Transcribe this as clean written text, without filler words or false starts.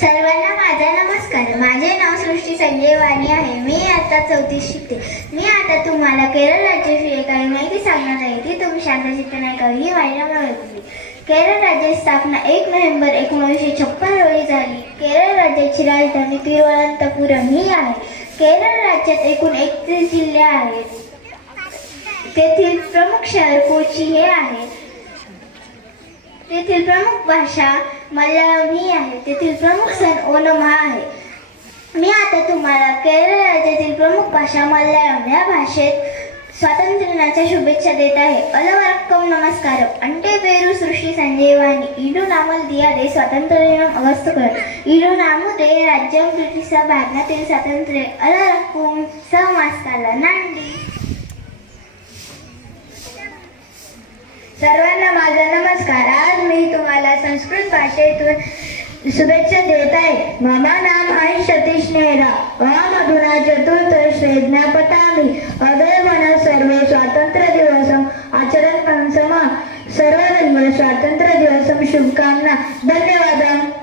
सर्वांना माझा नमस्कार. माझे नाव सृष्टी संजय वाणी आहे. मी आता 4थीत शिकते. मी आता तुम्हाला केरळ राज्याविषयी काही माहिती सांगणार आहे. ती तुम्ही शांतचित्ताने ऐकावी ही माझी विनंती. केरळ राज्याची स्थापना 1 नोव्हेंबर 1956 रोजी झाली. केरळ राज्याची राजधानी तिरुवनंतपुरम ही आहे. केरळ राज्यात एकूण 31 जिल्हे आहेत. तेथील प्रमुख शहर कोची हे आहे. तेथील प्रमुख भाषा मल्याळम ही आहे. तेथील प्रमुख सण ओणम हा आहे. मी आता तुम्हाला केरळ राज्यातील प्रमुख भाषा मल्याळम या भाषेत स्वातंत्र्य दिनाच्या शुभेच्छा देत आहे. अलवरक्कम नमस्कारम अंटे पेरू सृष्टी संजय वाणी इडू नामल दिया दे स्वातंत्र्य दिनम अगस्त कर इडू नामुदे राज्यम ब्रिटिशा भारतातील स्वातंत्र्य अलवरक्कम सहमास्काला नांदी. सर्वांना माझा नमस्कार. आज मी तुम्हाला संस्कृत भाषेतून शुभेच्छा देत आहे. मम नाम आहे सतीश नेहरा. मधुना चतुर्थ श्रेज्ञा पठामि अदयवन सर्वे स्वातंत्र्य दिवसम आचरण पंचम सर्वधर्म स्वातंत्र्य दिवसम शुभकामना. धन्यवाद.